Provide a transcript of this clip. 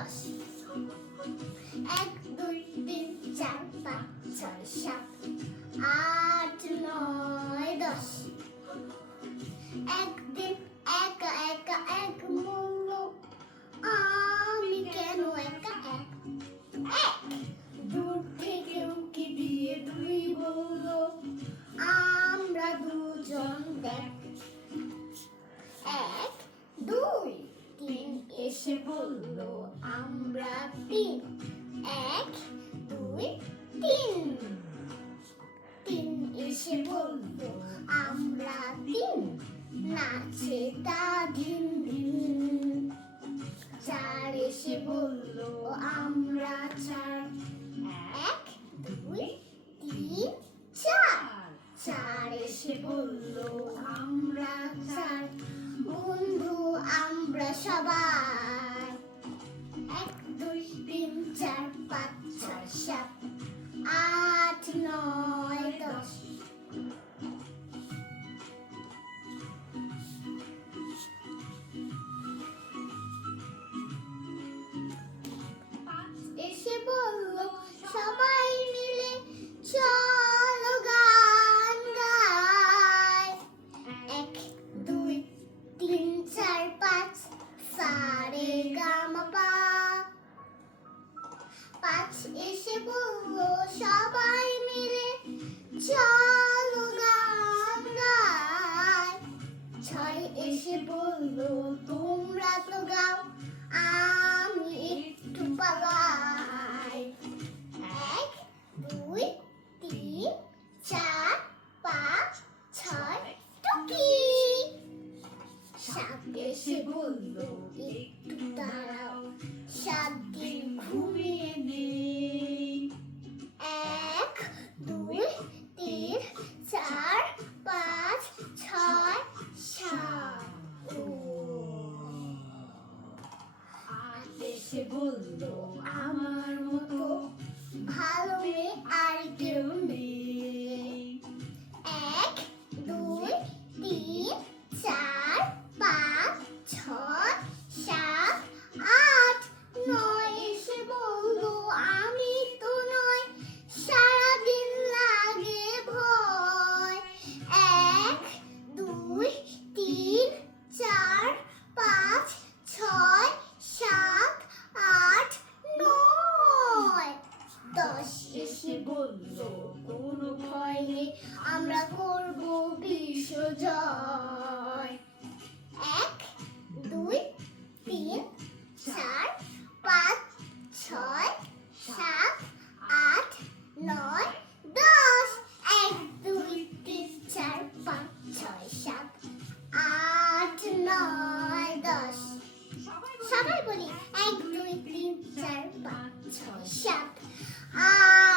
দশ। 1 2 3 4 5 6 7 8 9 10। একদিন একা একা এক বলল, আমি কেন একা এক। দূর থেকে উঁকি দিয়ে দুই বলল, আমরা দুজন দেখ। 1 2 3 এসে বলল, আমরা তিন। 1 2 3 3 এসে বলল, আমরা তিন। নাচে তা ধিন ধিন। 4 এসে বলল, আমরা চার। 1 2 3 4 4 এসে বলল, আমরা চার। বন্ধু আমরা সবাই। 1 2 3 4 5 6 7 8 9 10। এসে বলল, সবাই মিলে চলো গান গাই। 1 2 3 4 5 সা রে গা মা পা। 5 এসে বলল, সবাই মিলে চলো গান গাই। 6 এসে বলল, তোমরা তো গাও, আমি একটু পালাই। 1 2 3 4 5 6 টুকি। 7 এসে বলল, একটু দাঁড়াও, 7 দিন ঘুমিয়ে নেই। 1 2 3 4 5 6 7 8 এসে বলল, আমার মতো ভালো মেয়ে আর কেউ নেই। 1 2 3 4 5 6 7 8 9 এসে বলল, আমি তো নয়, সারাদিন লাগে ভয়। 1 2 3 4 5 6 7 8 9 10 এসে বলল, কোনো ভয় নেই, আমরা করব বিশ্বজয়। 1 2 3 4 5 6 7 8 9 10। 1 2 3 4 5 6 7 8 9 10। সবাই বলি 1 2 3 4 5 6 7 8